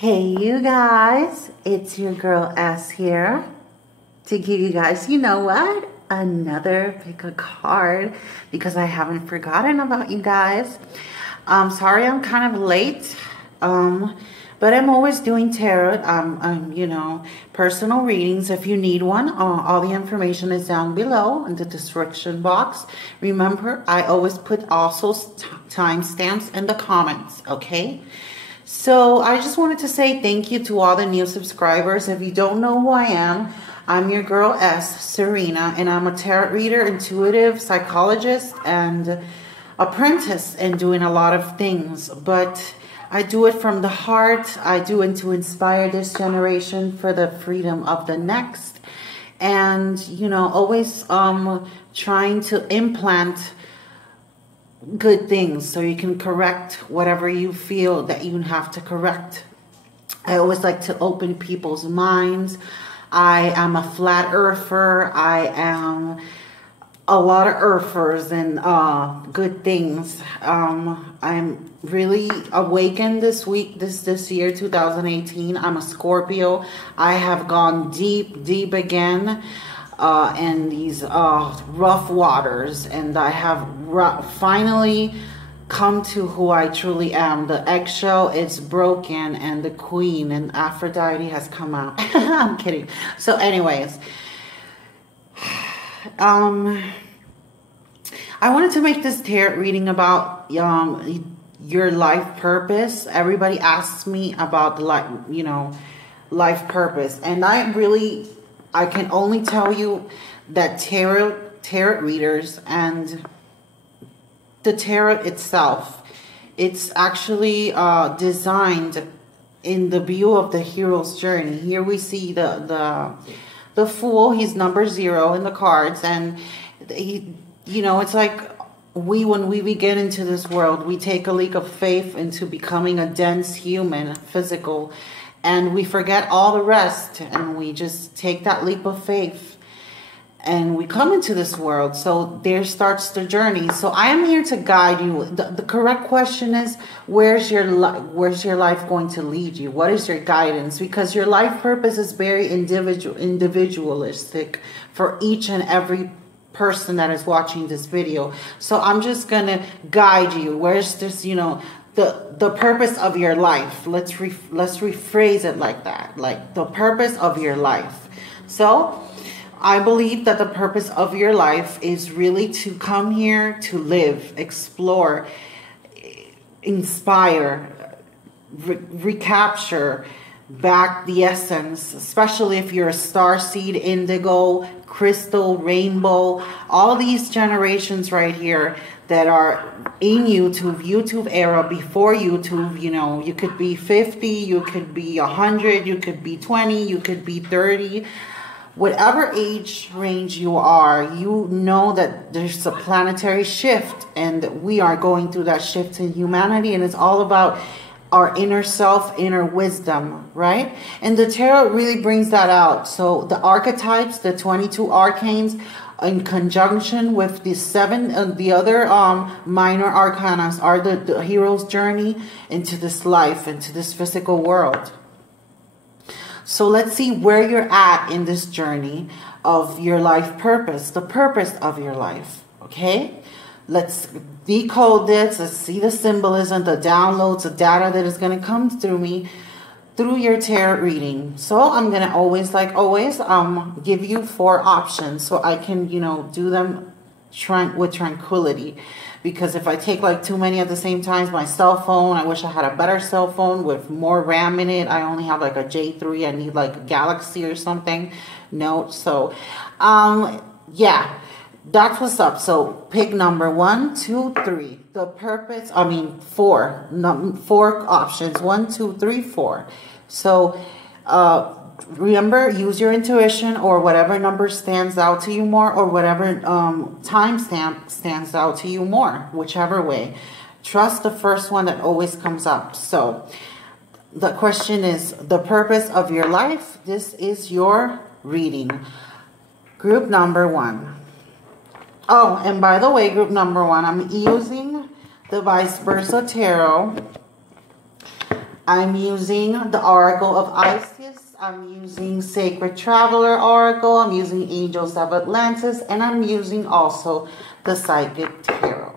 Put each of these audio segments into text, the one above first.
Hey you guys, it's your girl S here to give you guys, you know what, another pick a card because I haven't forgotten about you guys. Sorry I'm kind of late, but I'm always doing tarot, personal readings. If you need one, all the information is down below in the description box. Remember, I always put also timestamps in the comments, okay? So I just wanted to say thank you to all the new subscribers. If you don't know who I am, I'm your girl S, Serena, and I'm a tarot reader, intuitive psychologist, and apprentice in doing a lot of things. But I do it from the heart. I do it to inspire this generation for the freedom of the next. And, you know, always trying to implant good things so you can correct whatever you feel that you have to correct. I always like to open people's minds. I am a flat earther. I am a lot of earthers and good things. I'm really awakened this week, this year, 2018. I'm a Scorpio. I have gone deep again in these rough waters, and I have finally come to who I truly am. The eggshell is broken and the queen and Aphrodite has come out. I'm kidding. So anyways, I wanted to make this tarot reading about your life purpose. Everybody asks me about the life purpose, and I can only tell you that tarot readers and the tarot itself, it's actually designed in the view of the hero's journey. Here we see the fool. He's number 0 in the cards, and he, it's like when we begin into this world, we take a leap of faith into becoming a dense human, physical, and we forget all the rest, and we just take that leap of faith, and we come into this world. So there starts the journey. So I am here to guide you. The correct question is, where's your life going to lead you? What is your guidance? Because your life purpose is very individualistic for each and every person that is watching this video. So I'm just gonna guide you. Where's this, the purpose of your life? Let's rephrase it like that, like the purpose of your life. So I believe that the purpose of your life is really to come here to live, explore, inspire, recapture back the essence, especially if you're a star seed, indigo, crystal, rainbow, all these generations right here that are in YouTube era, before YouTube. You could be 50, you could be 100, you could be 20, you could be 30. Whatever age range you are, you know that there's a planetary shift, and we are going through that shift in humanity, and it's all about our inner self, inner wisdom, right? And the tarot really brings that out. So the archetypes, the 22 arcanes, in conjunction with the 7 the other minor arcanas, are the hero's journey into this life, into this physical world. So let's see where you're at in this journey of your life purpose, the purpose of your life, okay? Let's decode this. Let's see the symbolism, the downloads, the data that is going to come through me, through your tarot reading. So I'm going to always, like always, give you 4 options so I can, do them with tranquility. Because if I take like too many at the same time, my cell phone, I wish I had a better cell phone with more RAM in it. I only have like a J3. I need like a Galaxy or something. No, so yeah, that's what's up. So pick number 1, 2, 3. The purpose, 4 options. 1, 2, 3, 4. So remember, use your intuition, or whatever number stands out to you more, or whatever timestamp stands out to you more, whichever way. Trust the first one that always comes up. So the question is the purpose of your life. This is your reading. Group number 1. Oh, and by the way, group number 1, I'm using the Vice Versa Tarot. I'm using the Oracle of Isis. I'm using Sacred Traveler Oracle. I'm using Angels of Atlantis. And I'm using also the Psychic Tarot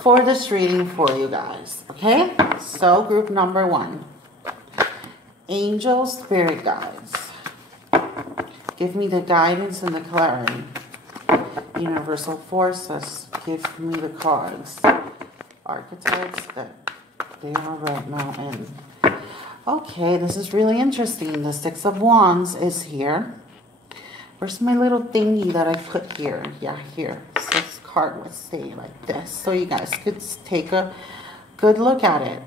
for this reading for you guys. Okay? So group number 1. Angel Spirit Guides. Give me the guidance and the clarity. Universal Forces. Give me the cards. Archetypes that they are right now in. Okay, this is really interesting. The Six of Wands is here. Where's my little thingy that I put here? Yeah, here. So this card would stay like this, so you guys could take a good look at it.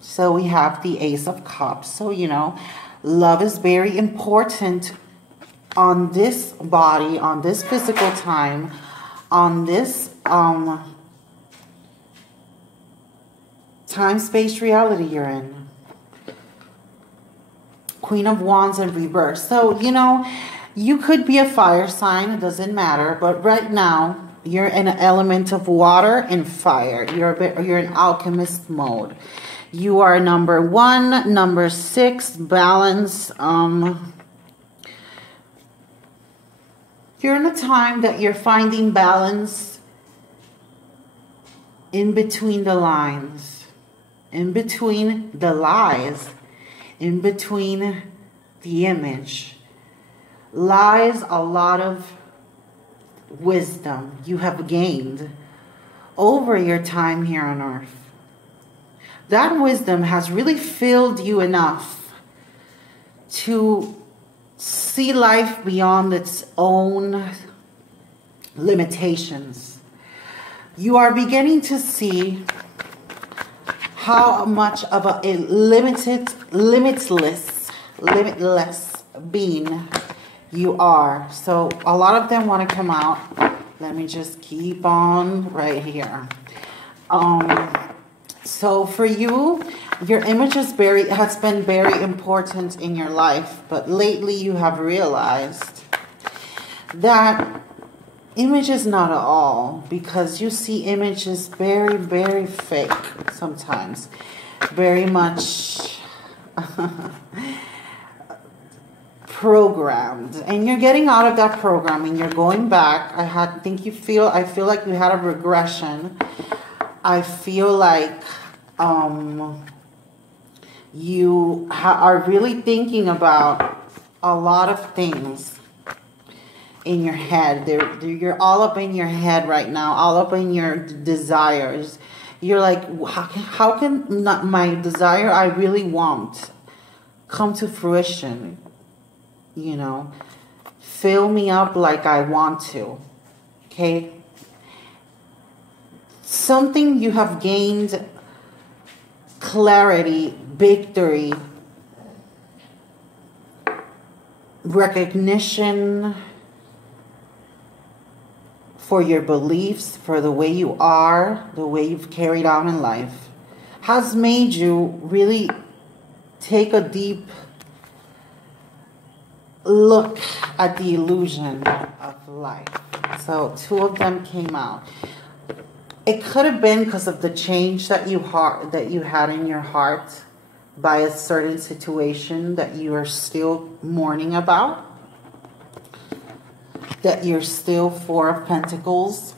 So we have the Ace of Cups. So, love is very important on this body, on this physical time, on this time, space, reality you're in. Queen of Wands in reverse. So, you could be a fire sign. It doesn't matter. But right now, you're in an element of water and fire. You're in alchemist mode. You are number 1, number 6, balance. You're in a time that you're finding balance in between the lines. In between the lies, in between the image, lies a lot of wisdom you have gained over your time here on earth. That wisdom has really filled you enough to see life beyond its own limitations. You are beginning to see how much of a limitless being you are. So a lot of them want to come out. Let me just keep on right here. So for you, your image has been very important in your life, but lately you have realized that image is not at all, because you see images very, very fake sometimes. Very much programmed. And you're getting out of that programming. You're going back. I feel like you had a regression. I feel like you are really thinking about a lot of things in your head. You're all up in your head right now, all up in your desires. You're like, how can not my desire I really want come to fruition? Fill me up like I want to. Okay? Something you have gained clarity, victory, recognition for your beliefs, for the way you are, the way you've carried on in life, has made you really take a deep look at the illusion of life. So 2 of them came out. It could have been because of the change that you had in your heart by a certain situation that you are still mourning about. That you're still 4 of Pentacles.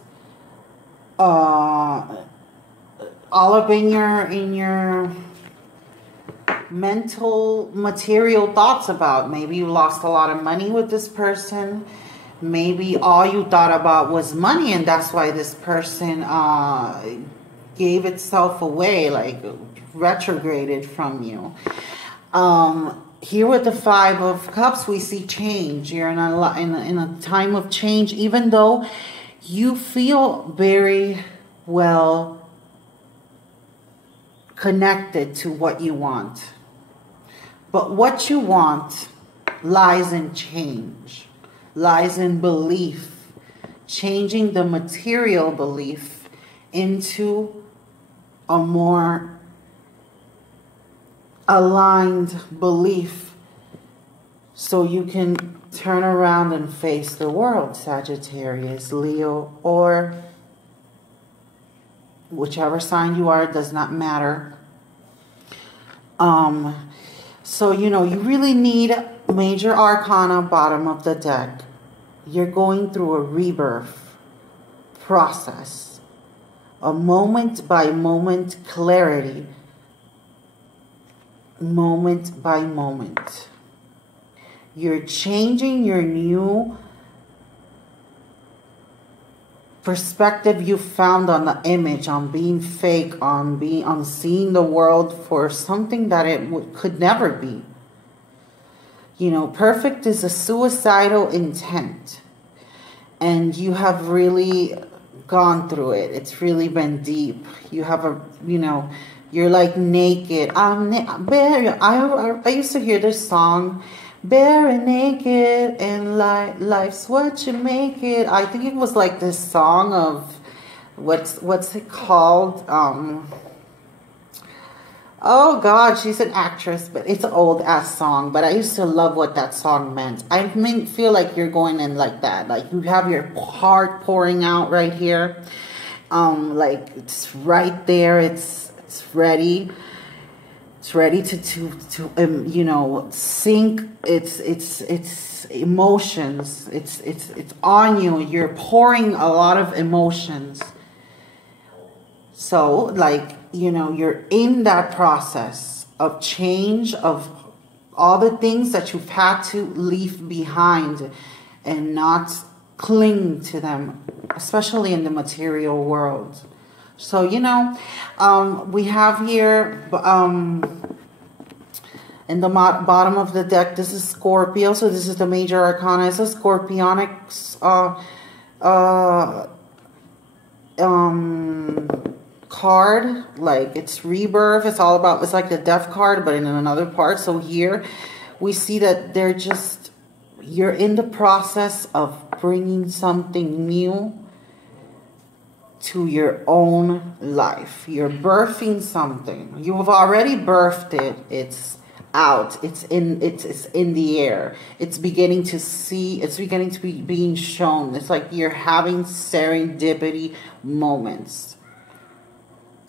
All up in your mental, material thoughts about. Maybe you lost a lot of money with this person. Maybe all you thought about was money, and that's why this person gave itself away, like retrograded from you. Here with the 5 of Cups, we see change. You're in a time of change, even though you feel very well connected to what you want. But what you want lies in change, lies in belief, changing the material belief into a more aligned belief so you can turn around and face the world, Sagittarius, Leo, or whichever sign you are, it does not matter. So, you know, you really need major arcana, bottom of the deck. You're going through a rebirth process, a moment by moment clarity, moment by moment. You're changing your new perspective you found on the image, on being fake, on seeing the world for something that it could never be. You know, perfect is a suicidal intent, and you have really gone through it. It's really been deep. You have a, you know, you're like naked. I used to hear this song, bare and naked, and life's what you make it. I think it was like this song of, what's it called? Oh God, she's an actress, but it's an old ass song. But I used to love what that song meant. I mean, feel like you're going in like that. Like you have your heart pouring out right here. Like it's right there. It's ready. It's ready to you know, sink. It's emotions. It's on you. You're pouring a lot of emotions. So, like, you know, you're in that process of change, of all the things that you've had to leave behind and not cling to them, especially in the material world. So, you know, we have here, in the bottom of the deck, this is Scorpio. So this is the major arcana. It's a scorpionic, card. Like it's rebirth. It's all about, it's like the death card, but in another part. So here we see that you're in the process of bringing something new to your own life. You're birthing something. You have already birthed it. It's out. It's in the air. It's beginning to see. It's beginning to be being shown. It's like you're having serendipity moments.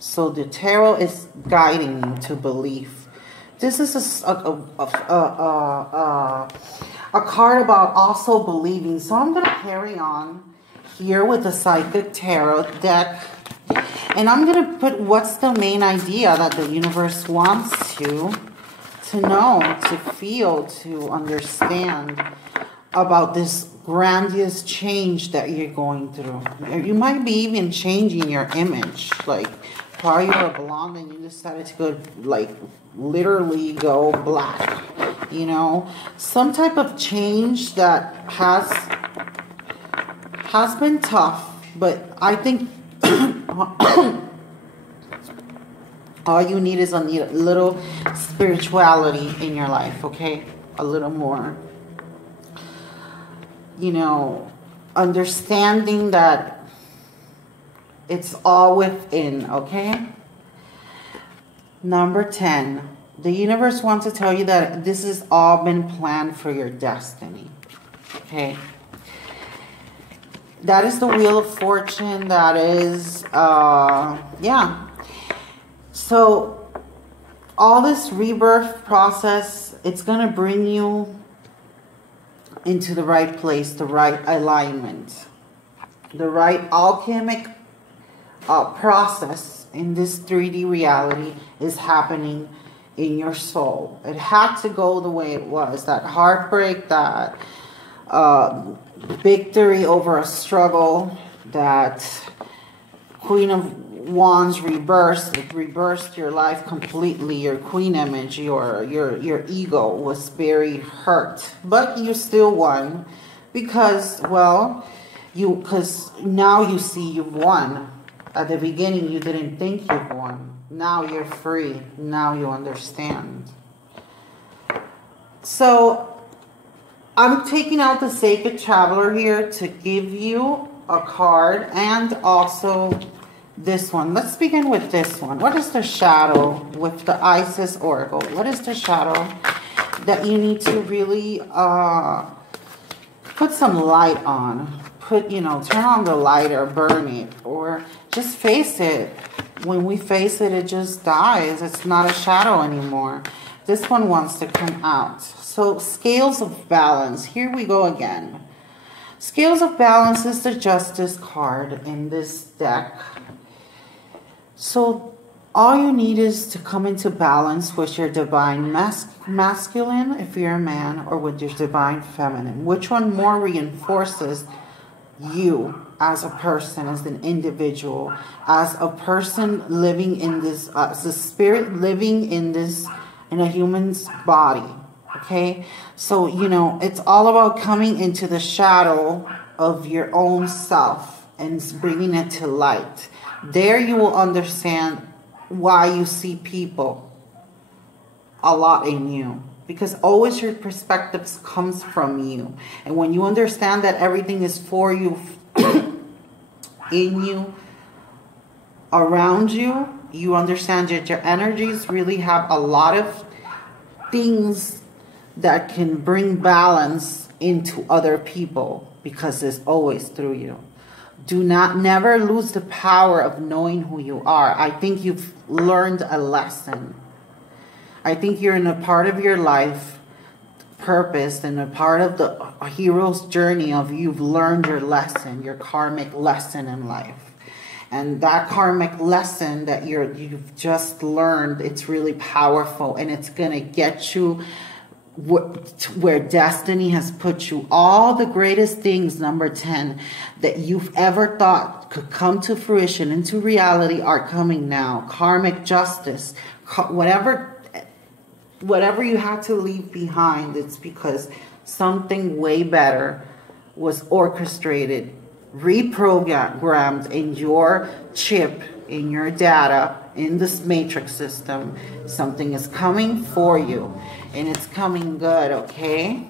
So the tarot is guiding you to belief. This is a card about also believing. So I'm going to carry on here with the Psychic Tarot deck. And I'm going to put what's the main idea that the universe wants you to know, to feel, to understand about this grandiose change that you're going through. You might be even changing your image. Like, prior you were blonde and you decided to go, like, literally go black. You know, some type of change that has been tough, but I think all you need is a little spirituality in your life, okay? A little more. You know, understanding that it's all within, okay? Number 10. The universe wants to tell you that this has all been planned for your destiny, okay? That is the Wheel of Fortune. That is, yeah. So, all this rebirth process, it's going to bring you into the right place, the right alignment, the right alchemic process in this 3D reality is happening in your soul. It had to go the way it was. That heartbreak, that victory over a struggle, that Queen of Wands reversed. It reversed your life completely. Your queen image, your ego was very hurt, but you still won because, well, because now you see you've won. At the beginning, you didn't think you've won. Now you're free. Now you understand. So, I'm taking out the Sacred Traveler here to give you a card and also this one. Let's begin with this one. What is the shadow with the Isis Oracle? What is the shadow that you need to really put some light on? Put, you know, turn on the light or burn it. Or Just face it. When we face it, it just dies. It's not a shadow anymore. This one wants to come out. So scales of balance. Here we go again. Scales of balance is the Justice card in this deck. So all you need is to come into balance with your divine masculine, if you're a man, or with your divine feminine. Which one more reinforces you as a person, as an individual, as a person living in this, as a spirit living in this, in a human's body? Okay, so it's all about coming into the shadow of your own self and bringing it to light. There you will understand why you see people a lot in you, because always your perspectives comes from you. And when you understand that everything is for you, in you, around you, you understand that your energies really have a lot of things that can bring balance into other people, because it's always through you. Do not never lose the power of knowing who you are. I think you've learned a lesson. I think you're in a part of your life purpose and a part of the hero's journey of you've learned your lesson, your karmic lesson in life. And that karmic lesson that you've just learned, it's really powerful, and it's going to get you where destiny has put you. All the greatest things, number 10, that you've ever thought could come to fruition, into reality, are coming now. Karmic justice, whatever you had to leave behind, it's because something way better was orchestrated, reprogrammed in your chip, in your data, in this matrix system. Something is coming for you, and it's coming good, okay?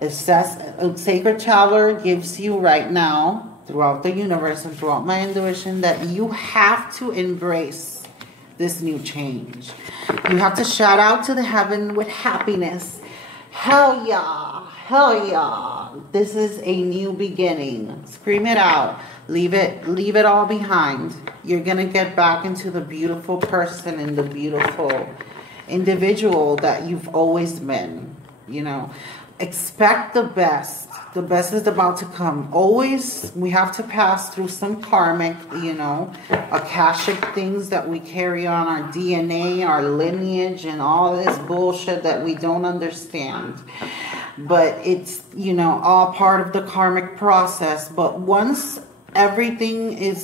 It says, a sacred traveler gives you right now, throughout the universe and throughout my intuition, that you have to embrace this new change. You have to shout out to the heaven with happiness. Hell yeah, hell yeah. This is a new beginning. Scream it out. Leave it all behind. You're going to get back into the beautiful person and the beautiful individual that you've always been. Expect the best. The best is about to come. Always, we have to pass through some karmic, akashic things that we carry on our DNA, our lineage, and all this bullshit that we don't understand. But it's, all part of the karmic process. But once everything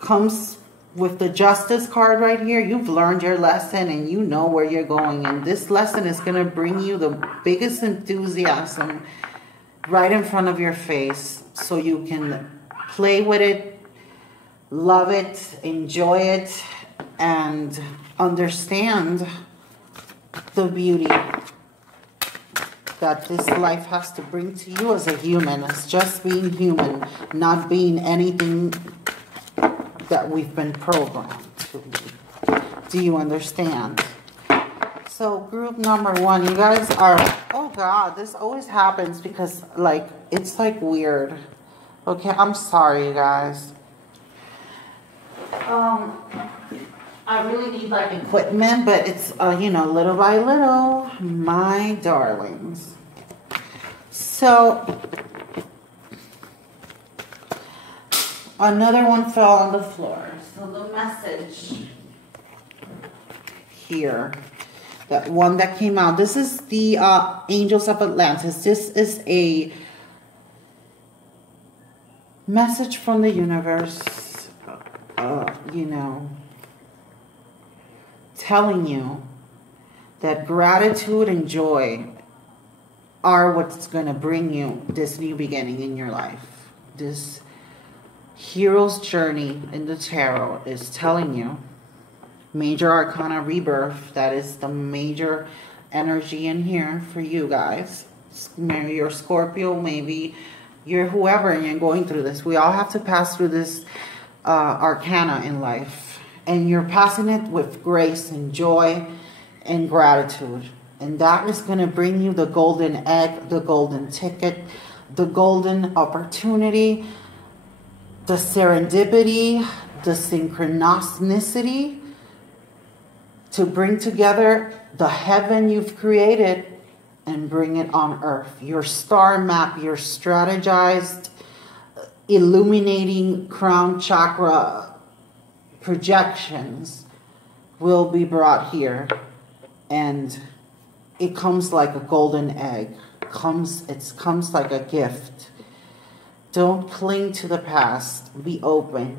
comes with the Justice card right here, you've learned your lesson and you know where you're going. And this lesson is going to bring you the biggest enthusiasm right in front of your face, so you can play with it, love it, enjoy it, and understand the beauty that this life has to bring to you as a human, as just being human, not being anything that we've been programmed to be. Do you understand? So group number 1, you guys are, oh God, this always happens because it's weird. Okay, I'm sorry, you guys. I really need equipment, but it's, little by little, my darlings. So, another one fell on the floor. So the message here, that one that came out, this is the Angels of Atlantis. This is a message from the universe, telling you that gratitude and joy are what's going to bring you this new beginning in your life. This hero's journey in the tarot is telling you, Major Arcana Rebirth, that is the major energy in here for you guys. Maybe you're Scorpio, maybe you're whoever, and you're going through this. We all have to pass through this arcana in life. And you're passing it with grace and joy and gratitude. And that is going to bring you the golden egg, the golden ticket, the golden opportunity, the serendipity, the synchronicity to bring together the heaven you've created and bring it on earth. Your star map, your strategized, illuminating crown chakra projections will be brought here. And it comes like a golden egg. It comes like a gift. Don't cling to the past. Be open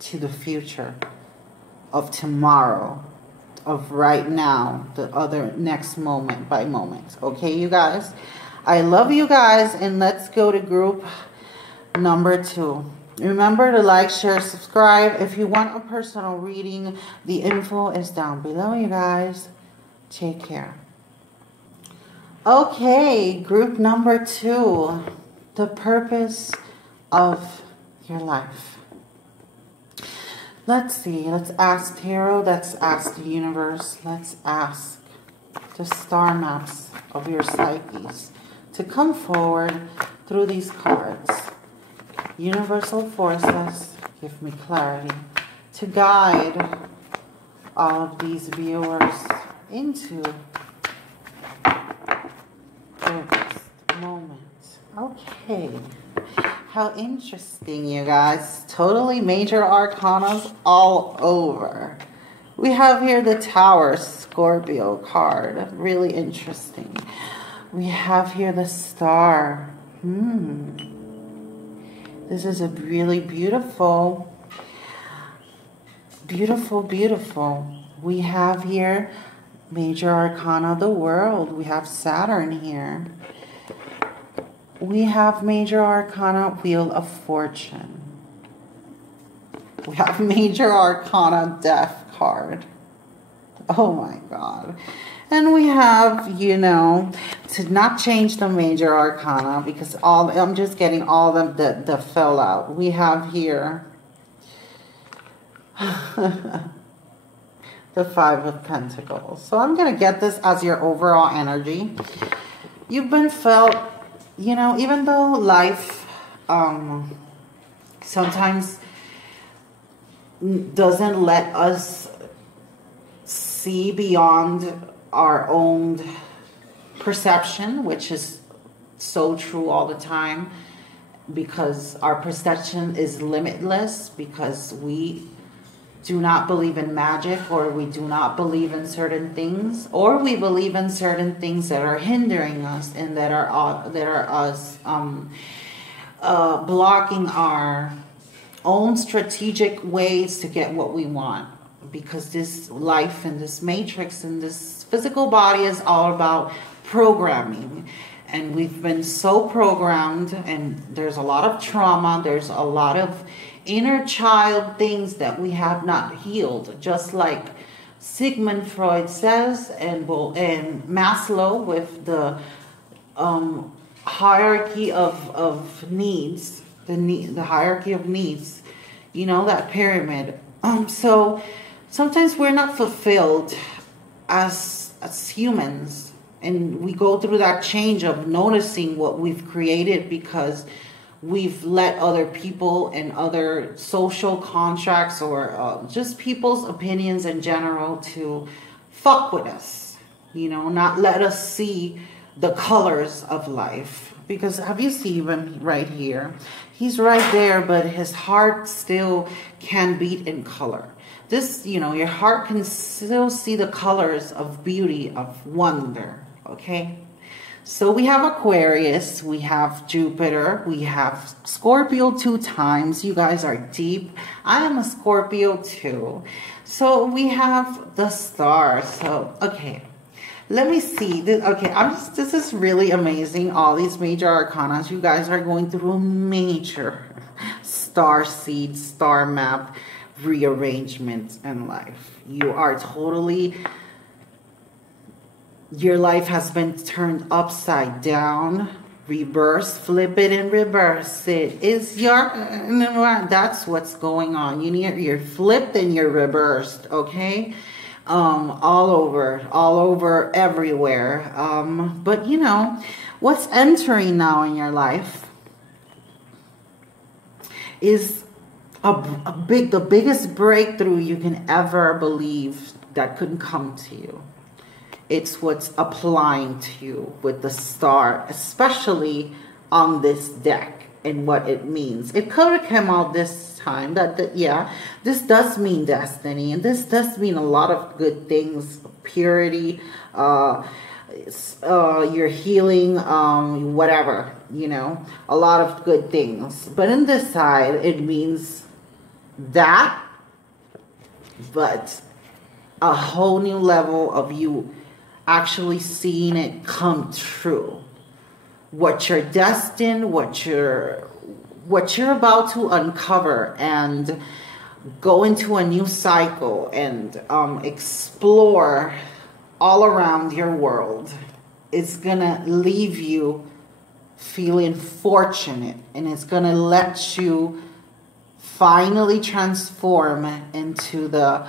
to the future of tomorrow, of right now, the other next moment by moment. Okay, you guys? I love you guys, and let's go to group number 2. Remember to like, share, subscribe. If you want a personal reading, the info is down below, you guys. Take care. Okay, group number 2. The purpose of your life. Let's see. Let's ask Tarot. Let's ask the universe. Let's ask the star maps of your psyches to come forward through these cards. Universal forces, give me clarity to guide all of these viewers into their best moment. Okay, how interesting, you guys. Totally major arcanas all over. We have here the Tower Scorpio card. Really interesting. We have here the Star. This is a really beautiful, beautiful. We have here major arcana of the world. We have Saturn here. We have major arcana Wheel of Fortune. We have major arcana Death card. Oh my God. And we have, you know, to not change the major arcana because I'm just getting all of them that fell out. We have here the Five of Pentacles. So I'm going to get this as your overall energy. You've been felt, you know, even though life sometimes doesn't let us see beyond our own perception, which is so true all the time, because our perception is limitless, because we do not believe in magic, or we do not believe in certain things, or we believe in certain things that are hindering us and that are us blocking our own strategic ways to get what we want. Because this life and this matrix and this physical body is all about programming. And we've been so programmed, and there's a lot of trauma. There's a lot of inner child things that we have not healed. Just like Sigmund Freud says, and Maslow with the hierarchy of needs, the hierarchy of needs, you know, that pyramid. So sometimes we're not fulfilled as humans, and we go through that change of noticing what we've created because we've let other people and other social contracts or just people's opinions in general to fuck with us, you know, not let us see the colors of life. Because have you seen him right here? He's right there, but his heart still can beat in color. This, you know, your heart can still see the colors of beauty, of wonder, okay? So we have Aquarius, we have Jupiter, we have Scorpio 2 times. You guys are deep. I am a Scorpio too. So we have the stars. So, okay. Let me see. Okay, this is really amazing. All these major arcanas. You guys are going through a major star seed, star map rearrangement in life. You are totally, your life has been turned upside down. Reverse, flip it and reverse it. That's what's going on. You're flipped and you're reversed, okay? All over, everywhere. But you know, what's entering now in your life is the biggest breakthrough you can ever believe that couldn't come to you. It's what's applying to you with the star, especially on this deck, and what it means. It could have come out this time that yeah, this does mean destiny, and this does mean a lot of good things, purity, your healing, whatever, you know, a lot of good things. But in this side, it means that, but a whole new level of you actually seeing it come true. What you're destined, what you're about to uncover and go into a new cycle and explore all around your world is gonna leave you feeling fortunate, and it's gonna let you finally transform into the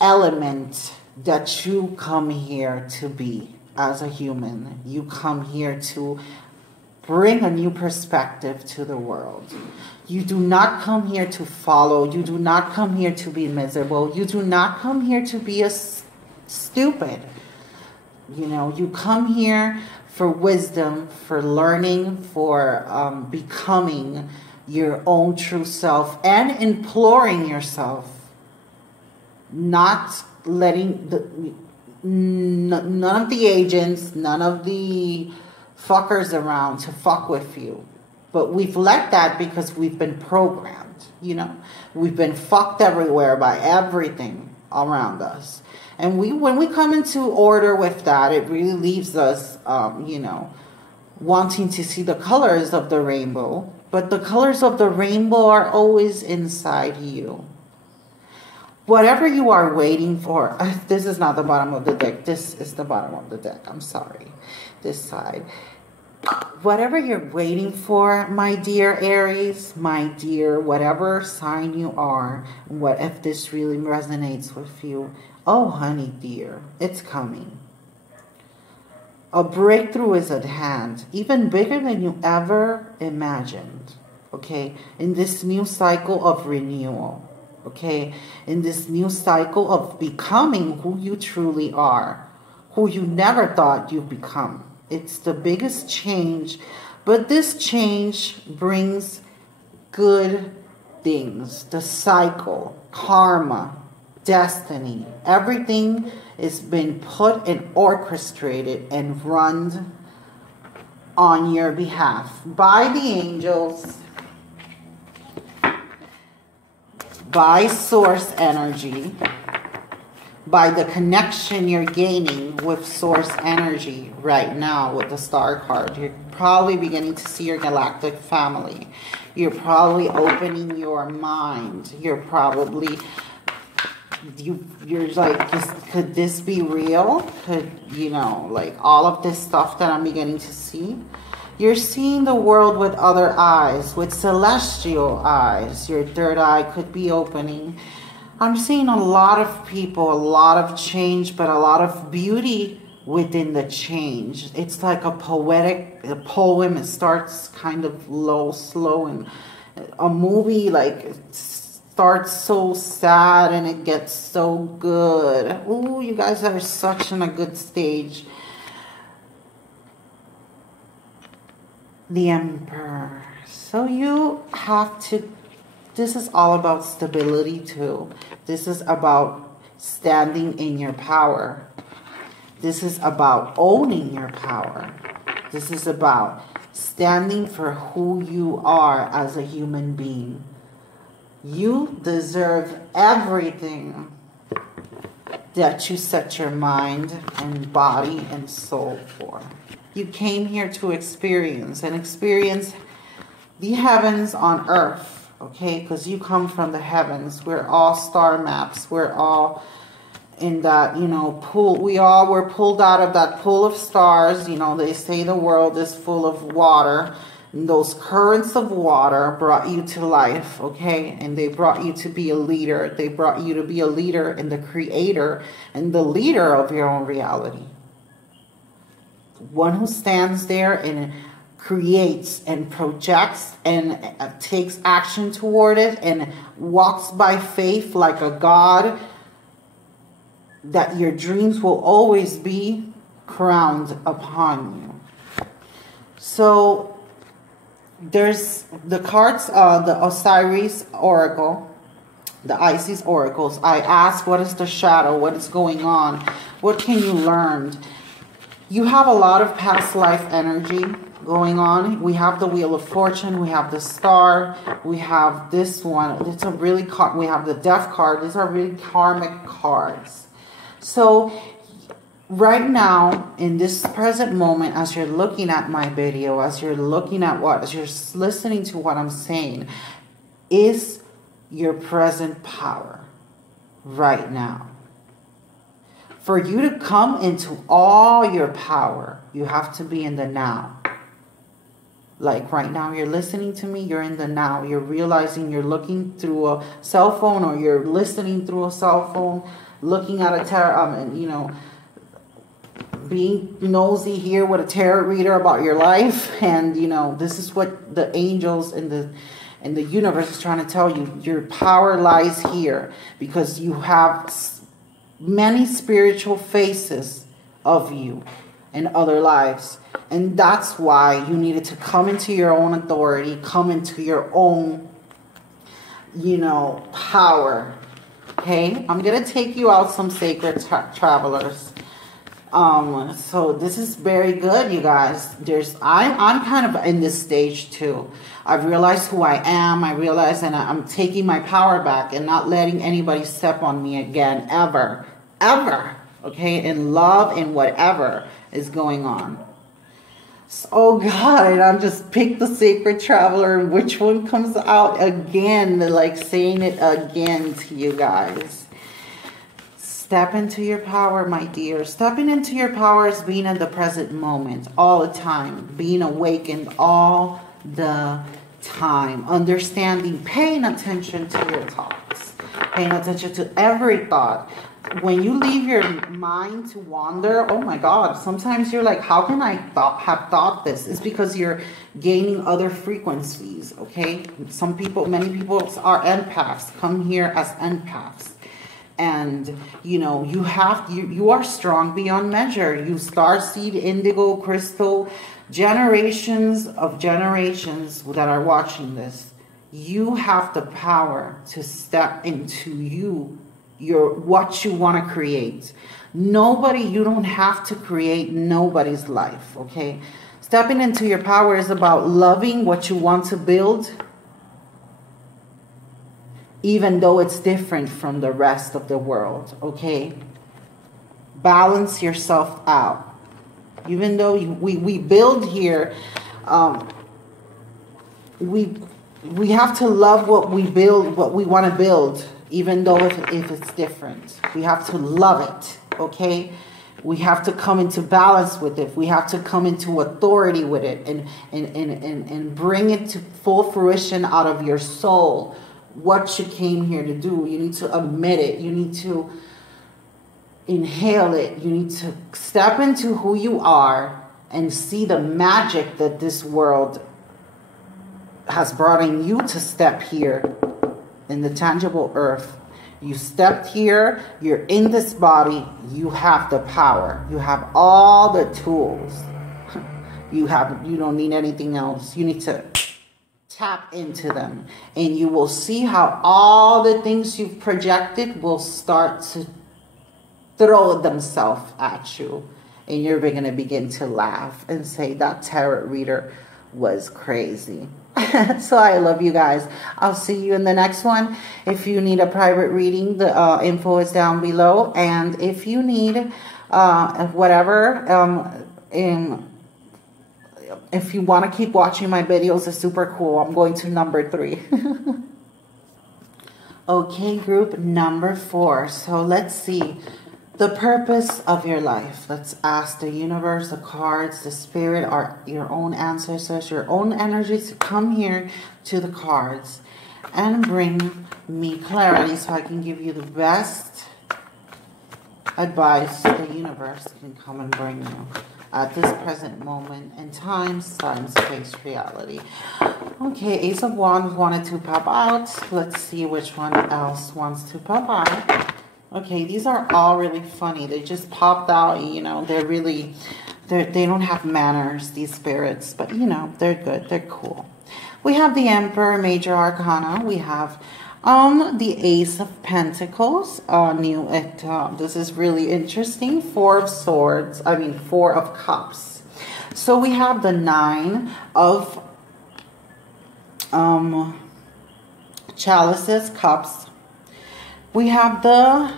element that you come here to be as a human. You come here to bring a new perspective to the world. You do not come here to follow. You do not come here to be miserable. You do not come here to be stupid. You know, you come here for wisdom, for learning, for becoming your own true self and imploring yourself, not letting none of the agents, none of the fuckers around to fuck with you. But we've let that because we've been programmed, you know. We've been fucked everywhere by everything around us. And when we come into order with that, it really leaves us, you know, wanting to see the colors of the rainbow. But the colors of the rainbow are always inside you. Whatever you are waiting for, this is not the bottom of the deck. This is the bottom of the deck. I'm sorry. This side. Whatever you're waiting for, my dear Aries, my dear, whatever sign you are, what if this really resonates with you? Oh, honey dear, it's coming. A breakthrough is at hand, even bigger than you ever imagined, okay? In this new cycle of renewal, okay? In this new cycle of becoming who you truly are, who you never thought you'd become. It's the biggest change, but this change brings good things. The cycle, karma, destiny, everything is been put and orchestrated and run on your behalf by the angels, by source energy, by the connection you're gaining with source energy right now with the star card. You're probably beginning to see your galactic family. You're probably opening your mind. You're probably, you're like, could this be real? Could, you know, like all of this stuff that I'm beginning to see? You're seeing the world with other eyes, with celestial eyes. Your third eye could be opening. I'm seeing a lot of people, a lot of change, but a lot of beauty within the change. It's like a poem. It starts kind of low, slow, and a movie like it starts so sad and it gets so good. Ooh, you guys are such in a good stage. The Emperor. So you have to, this is all about stability too. This is about standing in your power. This is about owning your power. This is about standing for who you are as a human being. You deserve everything that you set your mind and body and soul for. You came here to experience and experience the heavens on earth. Okay, because you come from the heavens. We're all star maps. We're all in that, you know, pool. We all were pulled out of that pool of stars. You know, they say the world is full of water. And those currents of water brought you to life, okay? And they brought you to be a leader. They brought you to be a leader and the creator and the leader of your own reality. One who stands there and creates and projects and takes action toward it and walks by faith like a god, that your dreams will always be crowned upon you. So there's the cards, the Osiris Oracle, the Isis Oracles. I ask, what is the shadow? What is going on? What can you learn? You have a lot of past life energy going on. We have the Wheel of Fortune. We have the Star. We have this one. It's a really, we have the Death card. These are really karmic cards. So right now, in this present moment, as you're looking at my video, as you're looking at as you're listening to what I'm saying, is your present power right now. For you to come into all your power, you have to be in the now. Like right now, you're listening to me, you're in the now. You're realizing you're looking through a cell phone, or you're listening through a cell phone, looking at a tarot, and you know, being nosy here with a tarot reader about your life. And you know, this is what the angels and the universe is trying to tell you. Your power lies here, because you have many spiritual faces of you in other lives. And that's why you needed to come into your own authority, come into your own, you know, power. Okay, I'm going to take you out some sacred travelers. So this is very good, you guys. I'm kind of in this stage too. I've realized who I am. I realize, and I'm taking my power back and not letting anybody step on me again, ever. Okay, in love and whatever is going on. So, oh God, and I'm just pick the sacred traveler, and which one comes out again, like saying it again to you guys. Step into your power, my dear. Stepping into your power is being in the present moment all the time, being awakened all the time, understanding, paying attention to your thoughts, paying attention to every thought. When you leave your mind to wander, oh my God, sometimes you're like, how can I have thought this? It's because you're gaining other frequencies, okay? Many people are empaths, come here as empaths. And, you know, you are strong beyond measure. You starseed, indigo, crystal, generations of generations that are watching this. You have the power to step into what you want to create. You don't have to create nobody's life, okay? Stepping into your power is about loving what you want to build, even though it's different from the rest of the world, okay? Balance yourself out. Even though we build here, we have to love what we build, what we want to build, even though if it's different. We have to love it, okay? We have to come into balance with it. We have to come into authority with it and bring it to full fruition out of your soul. What you came here to do. You need to admit it. You need to inhale it. You need to step into who you are and see the magic that this world has brought in you to step here in the tangible earth. You stepped here. You're in this body. You have the power. You have all the tools. You don't need anything else. You need to tap into them, and you will see how all the things you've projected will start to throw themselves at you, and you're going to begin to laugh and say, that tarot reader was crazy. So I love you guys. I'll see you in the next one. If you need a private reading, the info is down below, and if you need whatever, if you want to keep watching my videos, it's super cool. I'm going to number 3. Okay, group number 4. So let's see. The purpose of your life. Let's ask the universe, the cards, the spirit, or your own ancestors, your own energies to come here to the cards and bring me clarity so I can give you the best advice the universe can come and bring you. at this present moment in time, space, reality. Okay, Ace of Wands wanted to pop out. Let's see which one else wants to pop out. Okay, these are all really funny. They just popped out, you know, they don't have manners, these spirits, but you know, they're good, they're cool. We have the Emperor, Major Arcana. We have the Ace of Pentacles. This is really interesting. Four of Cups. So we have the Nine of Chalices, Cups. We have the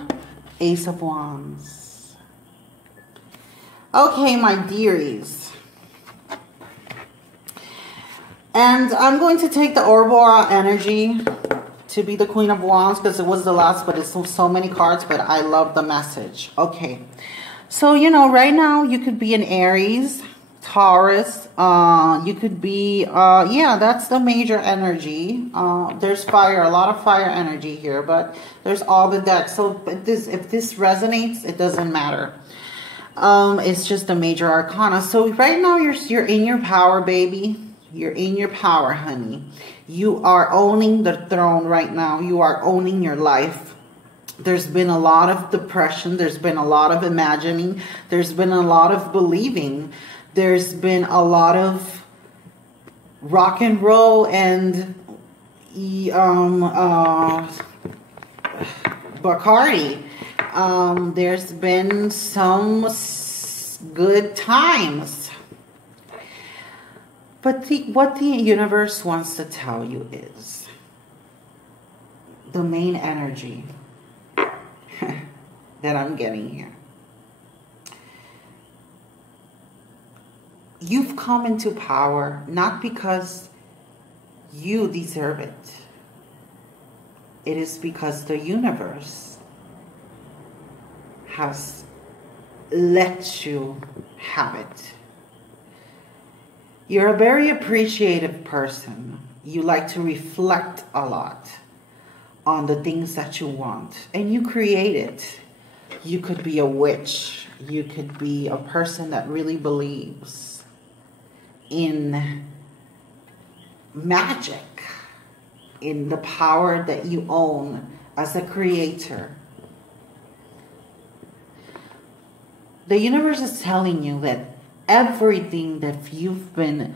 Ace of Wands. Okay, my dearies. And I'm going to take the Ouroboros energy to be the Queen of Wands because it was the last, but it's so many cards, but I love the message. Okay. So, you know, right now you could be an Aries, Taurus. You could be, yeah, that's the major energy. There's fire, a lot of fire energy here, but there's all the decks. So if this resonates, it doesn't matter. It's just a major arcana. So right now you're in your power, baby. You're in your power, honey. You are owning the throne right now. You are owning your life. There's been a lot of depression. There's been a lot of imagining. There's been a lot of believing. There's been a lot of rock and roll and Bacardi. There's been some good times. But what the universe wants to tell you is the main energy that I'm getting here. You've come into power not because you deserve it. It is because the universe has let you have it. You're a very appreciative person. You like to reflect a lot on the things that you want. And you create it. You could be a witch. You could be a person that really believes in magic, in the power that you own as a creator. The universe is telling you that everything that you've been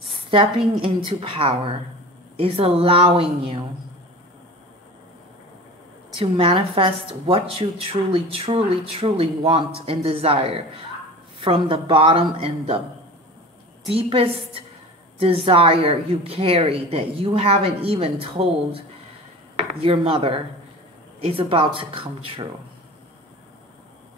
stepping into power is allowing you to manifest what you truly, truly, truly want and desire from the bottom and the deepest desire you carry that you haven't even told your mother is about to come true.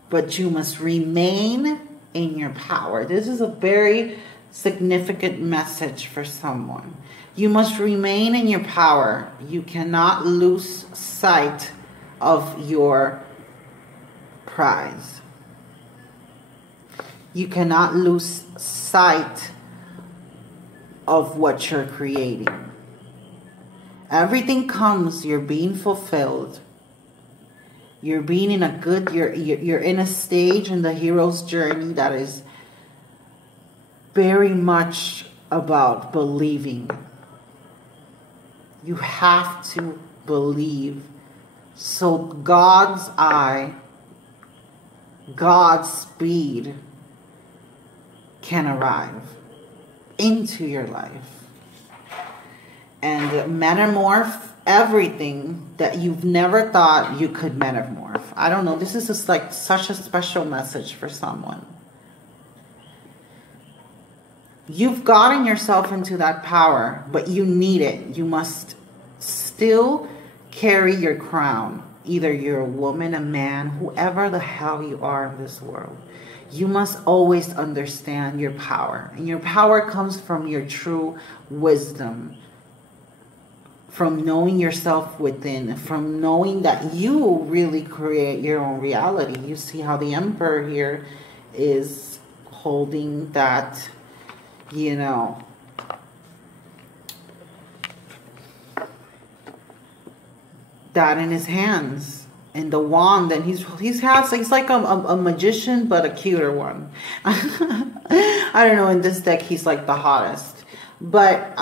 But you must remain in your power. This is a very significant message for someone. You must remain in your power. You cannot lose sight of your prize. You cannot lose sight of what you're creating. Everything comes, you're being fulfilled. You're being in a good, you're in a stage in the hero's journey that is very much about believing. You have to believe. So God's eye, God's speed can arrive into your life and metamorph everything that you've never thought you could metamorph. I don't know. This is just like such a special message for someone. You've gotten yourself into that power, but you need it. You must still carry your crown. Either you're a woman, a man, whoever the hell you are in this world. You must always understand your power. And your power comes from your true wisdom. From knowing yourself within, from knowing that you really create your own reality. You see how the Emperor here is holding that, you know, that in his hands. and the wand, and he's like a magician, but a cuter one. I don't know, in this deck he's like the hottest. But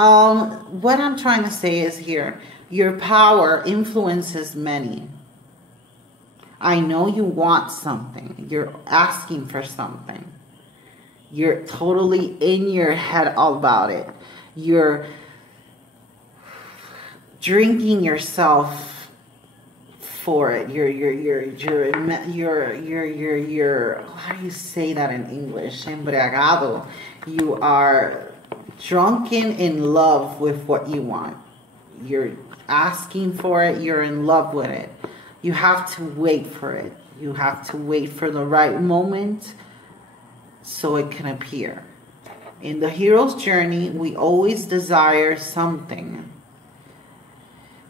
what I'm trying to say is here, your power influences many. I know you want something. You're asking for something. You're totally in your head all about it. You're drinking yourself for it. You're how do you say that in English? Embriagado. You are drunken in love with what you want. You're asking for it. You're in love with it. You have to wait for it. You have to wait for the right moment so it can appear. In the hero's journey, we always desire something,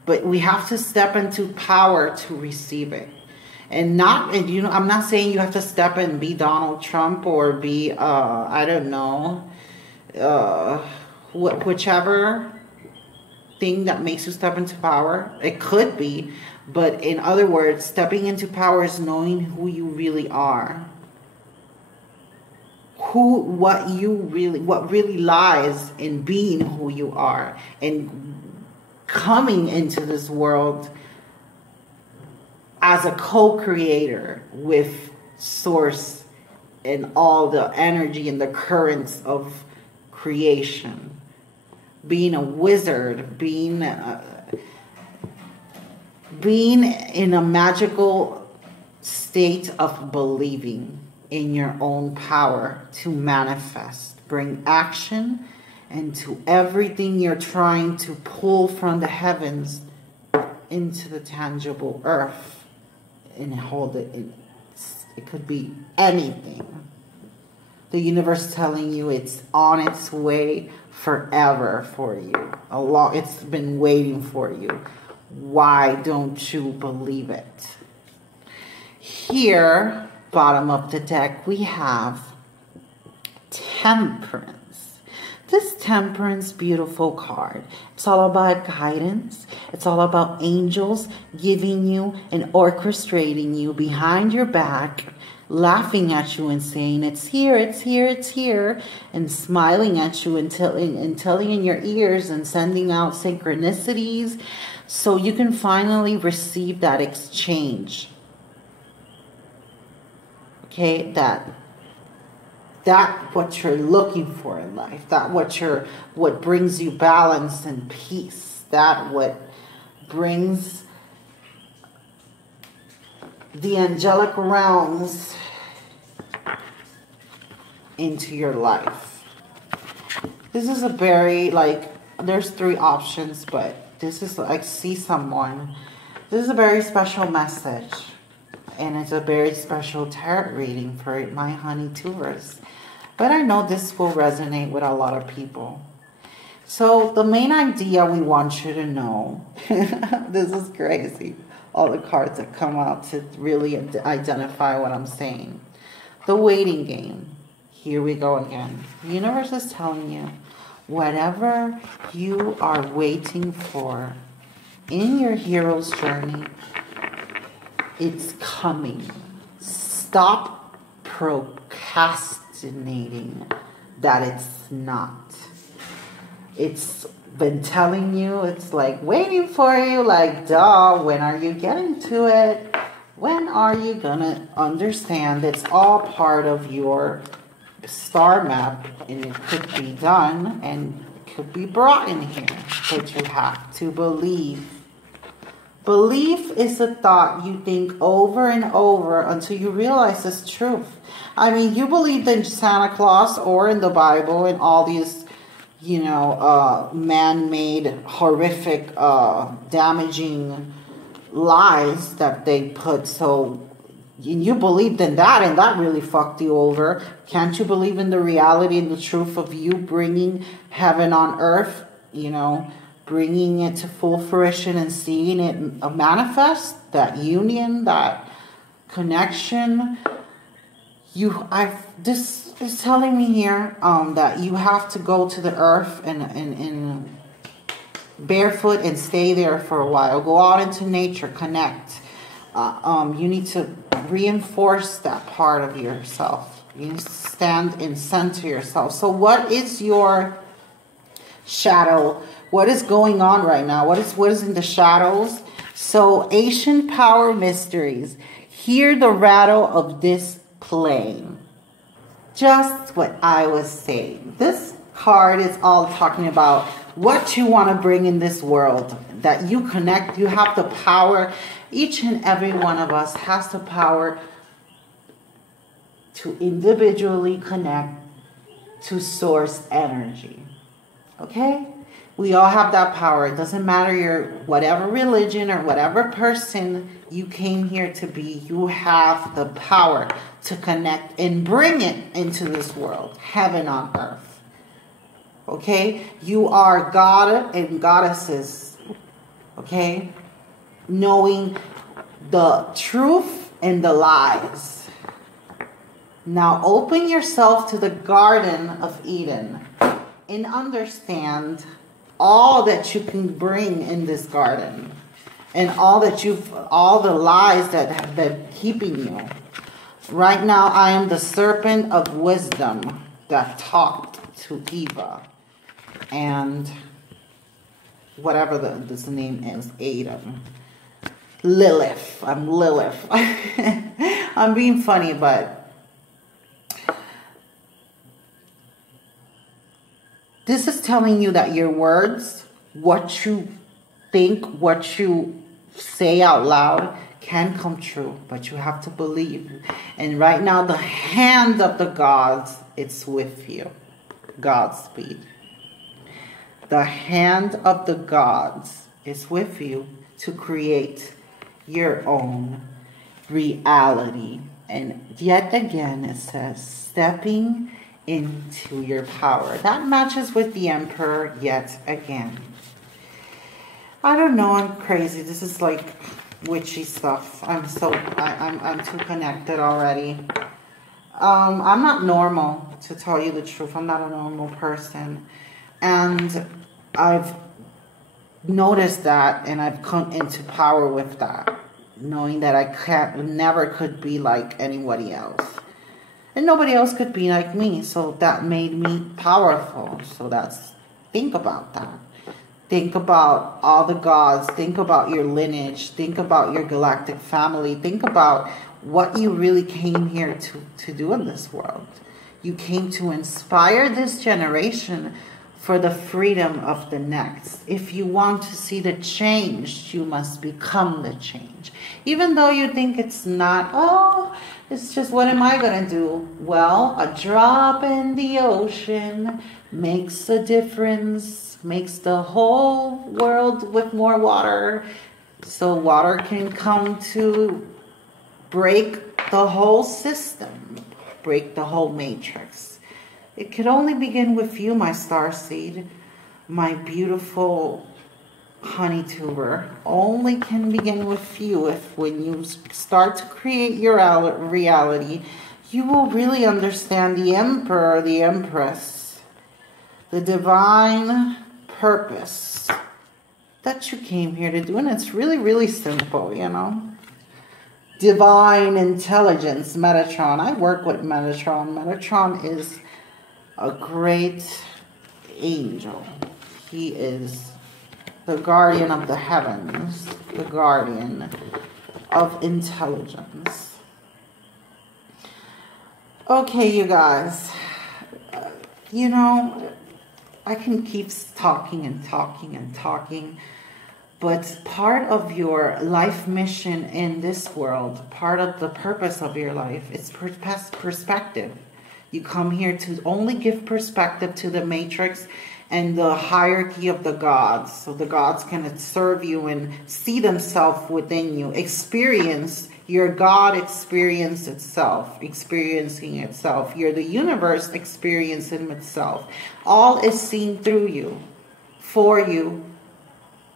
but we have to step into power to receive it. And you know, I'm not saying you have to step and be Donald Trump or be, I don't know, whichever thing that makes you step into power. It could be, but in other words, stepping into power is knowing who you really are. What really lies in being who you are and coming into this world as a co-creator with source and all the energy and the currents of creation. Being a wizard, being in a magical state of believing in your own power to manifest, bring action into everything you're trying to pull from the heavens into the tangible earth and hold it in. It could be anything. The universe telling you it's on its way forever for you. It's been waiting for you. Why don't you believe it? Here, bottom of the deck, we have Temperance. This Temperance beautiful card. It's all about guidance. It's all about angels giving you and orchestrating you behind your back, laughing at you and saying, it's here, it's here, it's here, and smiling at you and telling in your ears and sending out synchronicities so you can finally receive that exchange. Okay, that what you're looking for in life, what brings you balance and peace, that what brings the angelic realms into your life. This is a very, there's 3 options, but this is, I see someone. This is a very special message. And it's a very special tarot reading for my honey tubers. But I know this will resonate with a lot of people. So the main idea we want you to know, this is crazy. All the cards that come out to really identify what I'm saying. The waiting game. Here we go again. The universe is telling you, whatever you are waiting for in your hero's journey, it's coming. Stop procrastinating that it's not. It's been telling you, it's like waiting for you, like, duh, when are you getting to it? When are you gonna understand it's all part of your star map, and it could be done and it could be brought in here, but you have to believe. Belief is a thought you think over and over until you realize it's truth. I mean, you believed in Santa Claus or in the Bible and all these, you know, man-made, horrific, damaging lies that they put. So you believed in that, and that really fucked you over. Can't you believe in the reality and the truth of you bringing heaven on earth, you know, bringing it to full fruition and seeing it manifest, that union, that connection? This is telling me here that you have to go to the earth and barefoot and stay there for a while. Go out into nature, connect You need to reinforce that part of yourself. You need to stand and center yourself. So what is your shadow? What is going on right now? What is in the shadows? So ancient power mysteries. Hear the rattle of this plane. Just what I was saying. This card is all talking about what you want to bring in this world. That you connect, you have the power. Each and every one of us has the power to individually connect to source energy. Okay? We all have that power. It doesn't matter your whatever religion or whatever person you came here to be. You have the power to connect and bring it into this world. Heaven on earth. Okay? You are God and goddesses. Okay? Knowing the truth and the lies. Now open yourself to the Garden of Eden and understand all that you can bring in this garden and all the lies that have been keeping you. Right now, I am the serpent of wisdom that talked to Eva and whatever this name is, Adam. Lilith. I'm Lilith. I'm being funny, but this is telling you that your words, what you think, what you say out loud can come true, but you have to believe. And right now, the hand of the gods, it's with you. Godspeed. The hand of the gods is with you to create your own reality. And yet again, it says, stepping into your power. That matches with the Emperor yet again. I don't know, I'm crazy. This is like witchy stuff. I'm too connected already. I'm not normal, to tell you the truth. I'm not a normal person. And I've noticed that, and I've come into power with that, knowing that I never could be like anybody else. And nobody else could be like me. So that made me powerful. So think about that. Think about all the gods. Think about your lineage. Think about your galactic family. Think about what you really came here to do in this world. You came to inspire this generation for the freedom of the next. If you want to see the change, you must become the change. Even though you think it's not, oh, it's just, what am I going to do? Well, a drop in the ocean makes a difference, makes the whole world with more water. So water can come to break the whole system, break the whole matrix. It could only begin with you, my starseed, my beautiful honey tuber. Only can begin with you. If when you start to create your reality, you will really understand the Emperor, the Empress, the divine purpose that you came here to do. And it's really, really simple, you know. Divine intelligence, Metatron. I work with Metatron. Metatron is a great angel. He is the guardian of the heavens, the guardian of intelligence. Okay, you guys, you know, I can keep talking and talking and talking, but part of your life mission in this world, part of the purpose of your life, is perspective. You come here to only give perspective to the matrix and the hierarchy of the gods. So the gods can serve you and see themselves within you. Experience, your God experience itself, experiencing itself. You're the universe experiencing itself. All is seen through you, for you,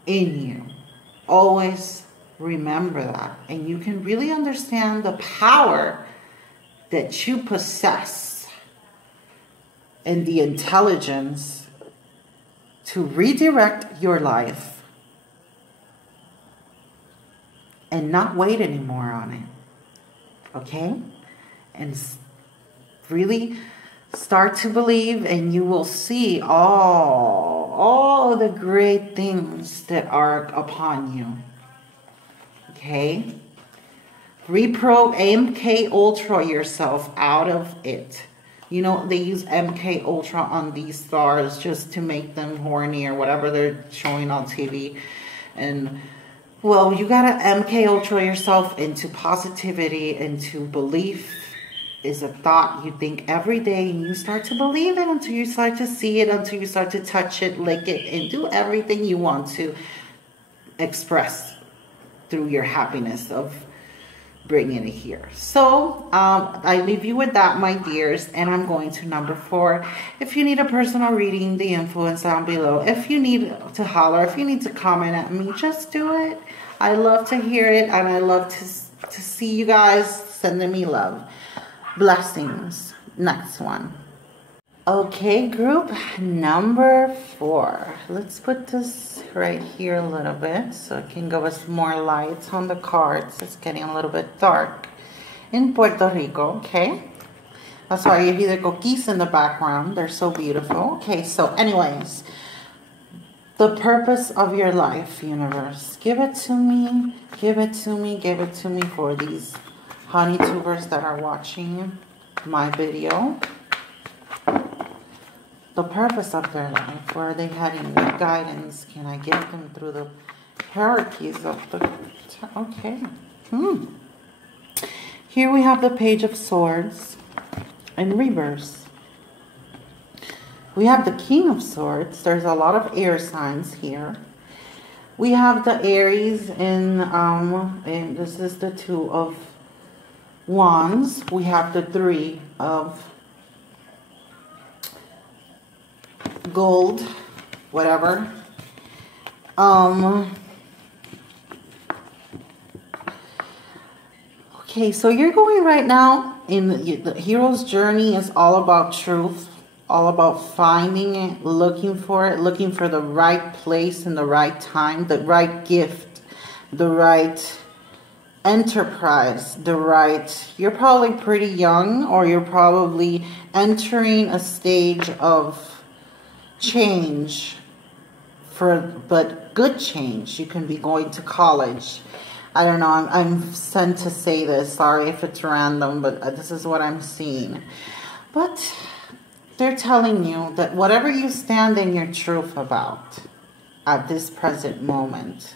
in you. Always remember that. And you can really understand the power that you possess and the intelligence to redirect your life and not wait anymore on it. Okay? And really start to believe, and you will see all the great things that are upon you. Okay? Repro MK Ultra yourself out of it. You know, they use MK Ultra on these stars just to make them horny or whatever they're showing on TV. And, well, you gotta MK Ultra yourself into positivity, into belief. Is a thought you think every day, and you start to believe it until you start to see it, until you start to touch it, lick it, and do everything you want to express through your happiness of bringing it here. So I leave you with that, my dears, and I'm going to number 4. If you need a personal reading, the info is down below. If you need to holler, if you need to comment at me, just do it. I love to hear it, and I love to see you guys sending me love. Blessings. Next one. Okay, group number 4. Let's put this right here a little bit so it can give us more light on the cards. It's getting a little bit dark in Puerto Rico, okay? That's why I give you the coquis in the background. They're so beautiful. Okay, so anyways, the purpose of your life, universe. Give it to me. Give it to me. Give it to me for these honey tubers that are watching my video. The purpose of their life. Where are they heading? What guidance can I give them through the hierarchies of the... Okay. Here we have the Page of Swords in reverse. We have the King of Swords. There's a lot of air signs here. We have the Aries and this is the 2 of Wands. We have the 3 of gold, whatever. Okay, so you're going right now in the hero's journey is all about truth, all about finding it, looking for the right place in the right time, the right gift, the right enterprise, you're probably pretty young, or you're probably entering a stage of change, but good change. You can be going to college. I don't know, I'm sent to say this. Sorry if it's random, but this is what I'm seeing. But they're telling you that whatever you stand in your truth about at this present moment,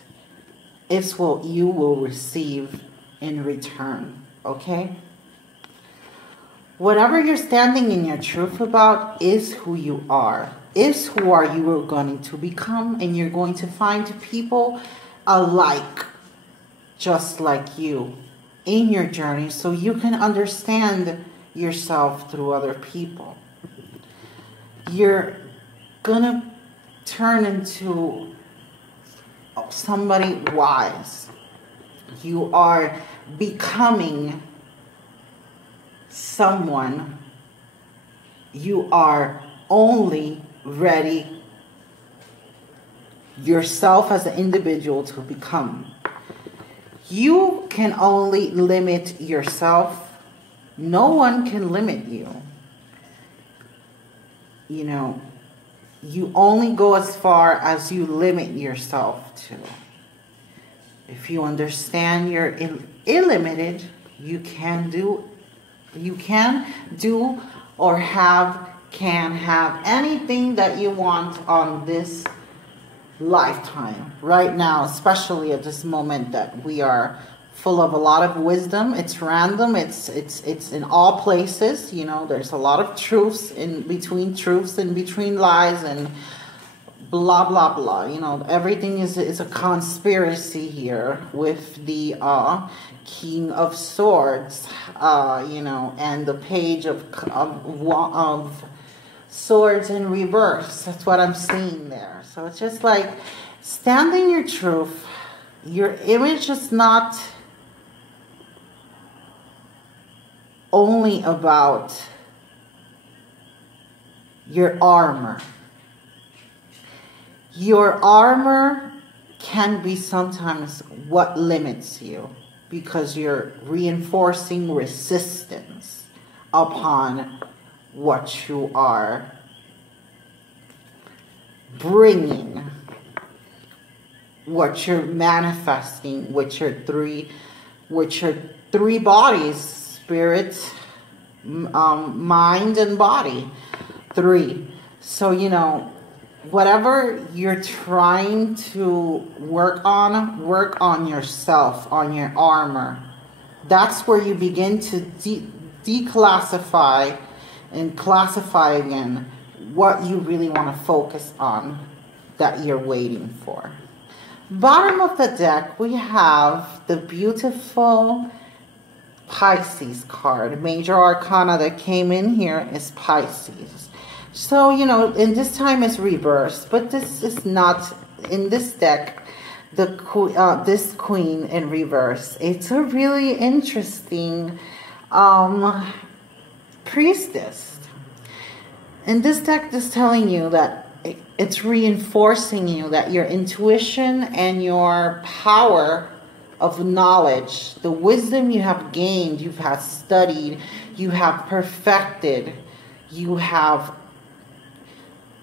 it's what you will receive in return, okay? Whatever you're standing in your truth about is who you are, is who are you going to become, and you're going to find people alike, just like you, in your journey, so you can understand yourself through other people. You're gonna turn into somebody wise. You are becoming someone you are only ready yourself as an individual to become. You can only limit yourself. No one can limit you. You know, you only go as far as you limit yourself to. If you understand you're illimited, you can do or can have anything that you want on this lifetime. Right now, especially at this moment that we are full of a lot of wisdom. It's random. It's in all places. You know, there's a lot of truths in between lies and blah, blah, blah. You know, everything is a conspiracy here with the King of Swords, you know, and the Page of Swords in reverse. That's what I'm seeing there. So it's just like, stand in your truth. Your image is not only about your armor. Your armor can be sometimes what limits you, because you're reinforcing resistance upon what you are bringing, what you're manifesting with your three bodies: spirit, mind, and body. 3. So, you know, whatever you're trying to work on yourself, on your armor. That's where you begin to declassify and classify again what you really want to focus on that you're waiting for. Bottom of the deck, we have the beautiful Pisces card. Major Arcana that came in here is Pisces. So, you know, and this time is reversed, but this is not, in this deck, this queen in reverse. It's a really interesting priestess. And this deck is telling you that it's reinforcing you that your intuition and your power of knowledge, the wisdom you have gained, you have studied, you have perfected, you have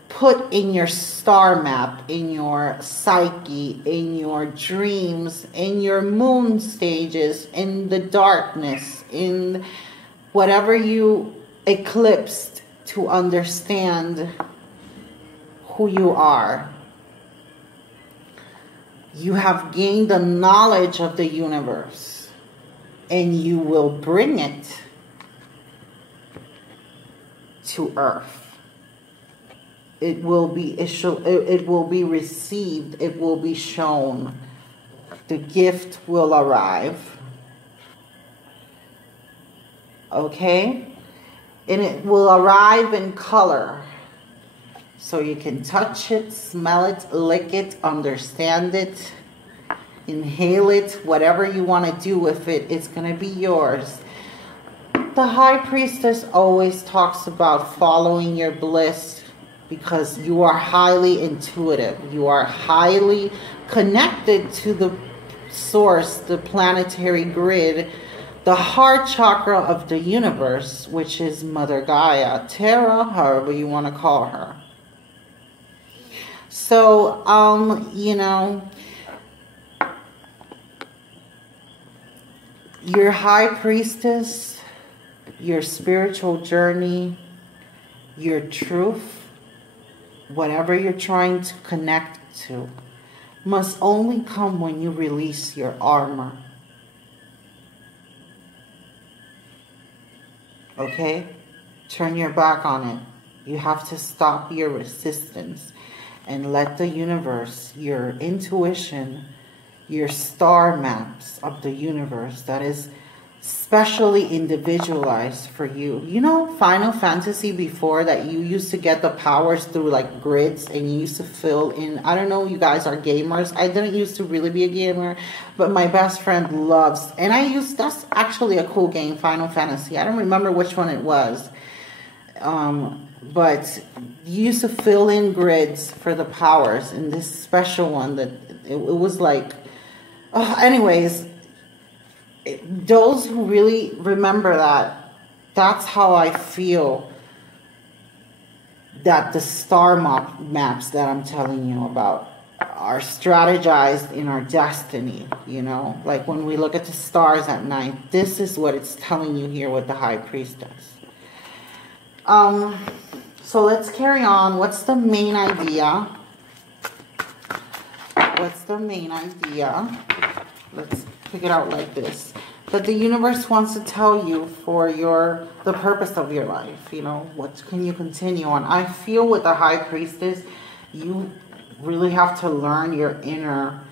put in your star map, in your psyche, in your dreams, in your moon stages, in the darkness, in whatever you eclipsed to understand who you are. You have gained the knowledge of the universe, and you will bring it to earth. It will be received. It will be shown. The gift will arrive. Okay? And it will arrive in color. So you can touch it, smell it, lick it, understand it, inhale it, whatever you want to do with it, it's going to be yours. The High Priestess always talks about following your bliss, because you are highly intuitive. You are highly connected to the source, the planetary grid, the heart chakra of the universe, which is Mother Gaia, Terra, however you want to call her. So, you know, your High Priestess, your spiritual journey, your truth, whatever you're trying to connect to, must only come when you release your armor. Okay? Turn your back on it. You have to stop your resistance and let the universe, your intuition, your star maps of the universe that is specially individualized for you. You know, Final Fantasy before, that you used to get the powers through like grids, and you used to fill in. I don't know, you guys are gamers. I didn't used to really be a gamer, but my best friend loves, and that's actually a cool game, Final Fantasy. I don't remember which one it was. But you used to fill in grids for the powers, and this special one that it was like, anyways, those who really remember that, that's how I feel that the star maps that I'm telling you about are strategized in our destiny, you know, like when we look at the stars at night, this is what it's telling you here with the High Priestess. So let's carry on. What's the main idea? What's the main idea? Let's pick it out like this. That the universe wants to tell you for the purpose of your life. You know, what can you continue on? I feel with the High Priestess, you really have to learn your inner,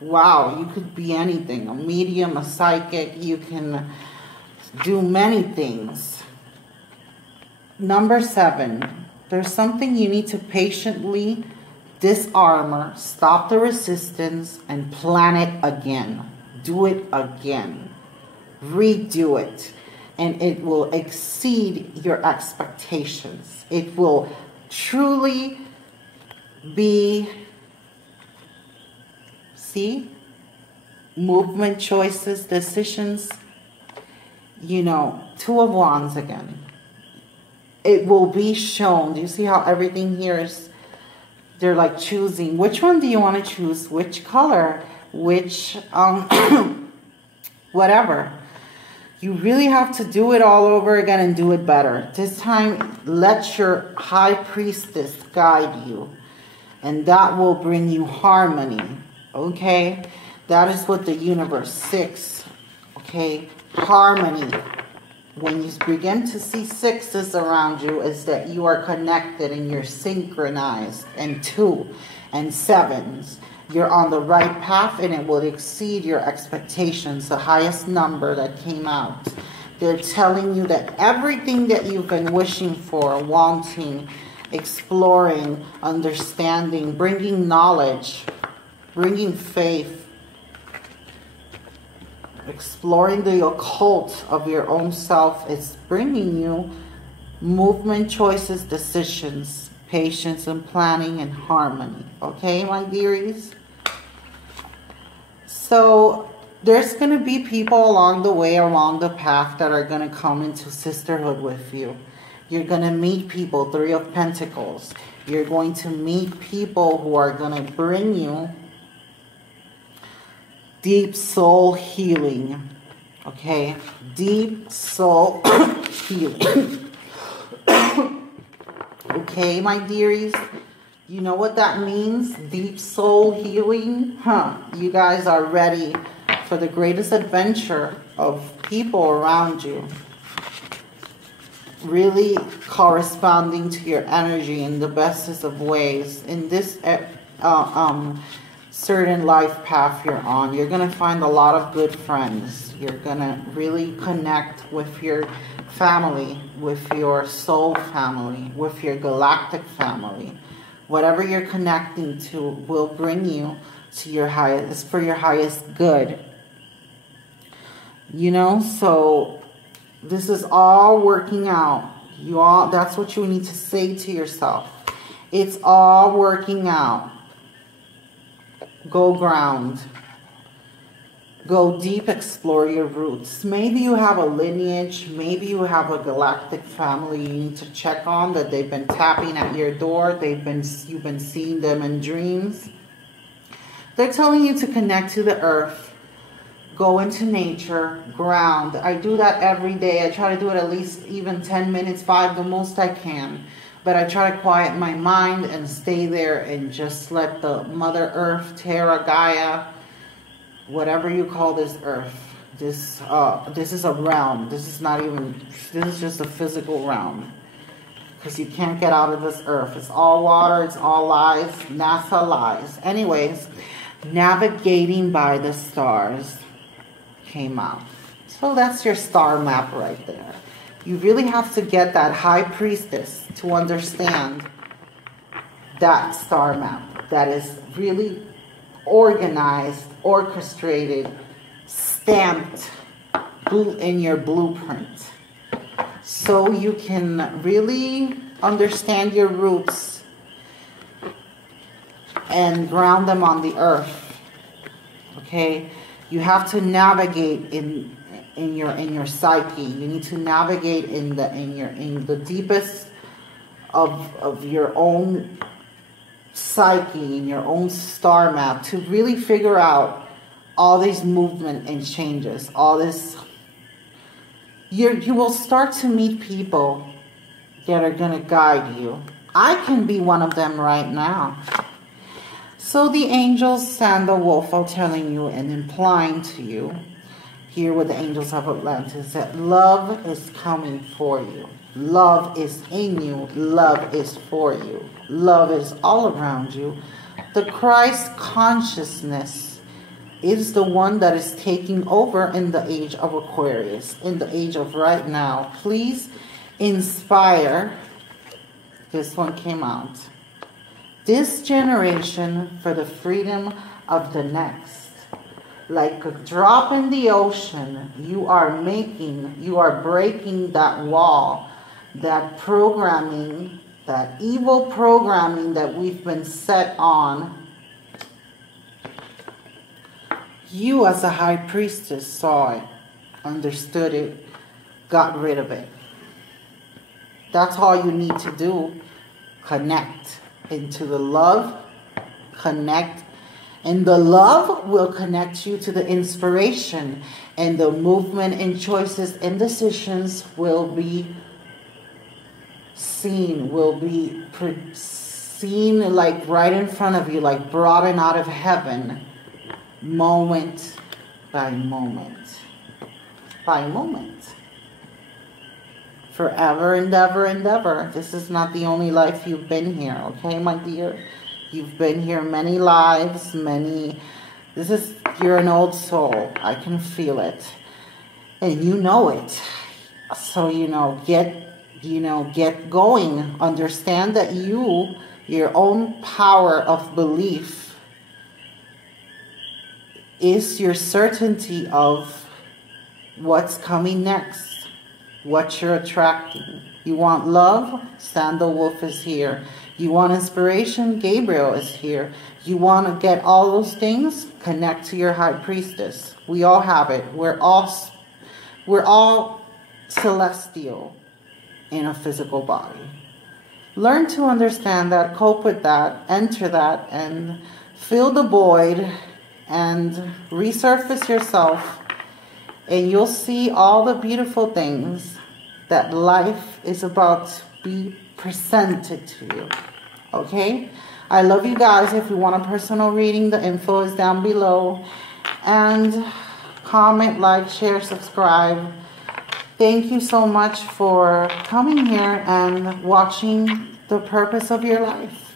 wow, you could be anything. A medium, a psychic, you can do many things. Number 7, there's something you need to patiently disarmor, stop the resistance, and plan it again. Do it again. Redo it. And it will exceed your expectations. It will truly be, see, movement, choices, decisions, you know, Two of Wands again. It will be shown. Do you see how everything here is, they're like choosing. Which one do you want to choose? Which color? Which, whatever. You really have to do it all over again and do it better. This time, let your high priestess guide you. And that will bring you harmony. Okay? That is what the universe, 6. Okay? Harmony. When you begin to see 6s around you, is that you are connected and you're synchronized. And 2 and 7s. You're on the right path and it will exceed your expectations. The highest number that came out. They're telling you that everything that you've been wishing for, wanting, exploring, understanding, bringing knowledge, bringing faith, exploring the occult of your own self, is bringing you movement, choices, decisions, patience and planning and harmony. Okay, my dearies? So there's going to be people along the way, along the path, that are going to come into sisterhood with you. You're going to meet people, 3 of Pentacles. You're going to meet people who are going to bring you deep soul healing. Okay? Deep soul healing. Okay, my dearies? You know what that means? Deep soul healing? You guys are ready for the greatest adventure of people around you. Really corresponding to your energy in the bestest of ways. In this certain life path you're on, you're going to find a lot of good friends. You're going to really connect with your family, with your soul family, with your galactic family. Whatever you're connecting to will bring you to your highest, it's for your highest good. You know, so this is all working out. You all, that's what you need to say to yourself. It's all working out. Go ground. Go deep, explore your roots. Maybe you have a lineage, maybe you have a galactic family you need to check on, that they've been tapping at your door, you've been seeing them in dreams. They're telling you to connect to the earth, go into nature, ground. I do that every day. I try to do it at least even 10 minutes, 5 the most I can. But I try to quiet my mind and stay there and just let the Mother Earth, Terra, Gaia, whatever you call this earth, this is a realm. This is not even, this is just a physical realm. Because you can't get out of this earth. It's all water, it's all lies, NASA lies. Anyways, navigating by the stars came out. So that's your star map right there. You really have to get that high priestess to understand that star map that is really organized, orchestrated, stamped in your blueprint, so you can really understand your roots and ground them on the earth. Okay, you have to navigate in your psyche. You need to navigate in the deepest of your own psyche, in your own star map, to really figure out all these movement and changes, all this. You will start to meet people that are going to guide you. I can be one of them right now. So the angels and the wolf are telling you and implying to you, here with the angels of Atlantis, that love is coming for you. Love is in you. Love is for you. Love is all around you. The Christ consciousness is the one that is taking over in the age of Aquarius, in the age of right now. Please inspire. This one came out. This generation for the freedom of the next. Like a drop in the ocean, you are breaking that wall, that programming That evil programming that we've been set on, you as a high priestess saw it, understood it, got rid of it. That's all you need to do. Connect into the love. Connect. And the love will connect you to the inspiration. And the movement and choices and decisions will be seen. Will be seen like right in front of you. Like brought in out of heaven. Moment by moment. By moment. Forever and ever and ever. This is not the only life you've been here, okay, my dear? You've been here many lives, you're an old soul. I can feel it. And you know it. So, get going. Understand that your own power of belief is your certainty of what's coming next. What you're attracting. You want love? Sandalwolf is here. You want inspiration? Gabriel is here. You want to get all those things? Connect to your high priestess. We all have it. We're all celestial in a physical body. Learn to understand that, cope with that, enter that, and fill the void and resurface yourself. And you'll see all the beautiful things that life is about to be presented to you. Okay? I love you guys. If you want a personal reading, the info is down below. And comment, like, share, subscribe. Thank you so much for coming here and watching the purpose of your life.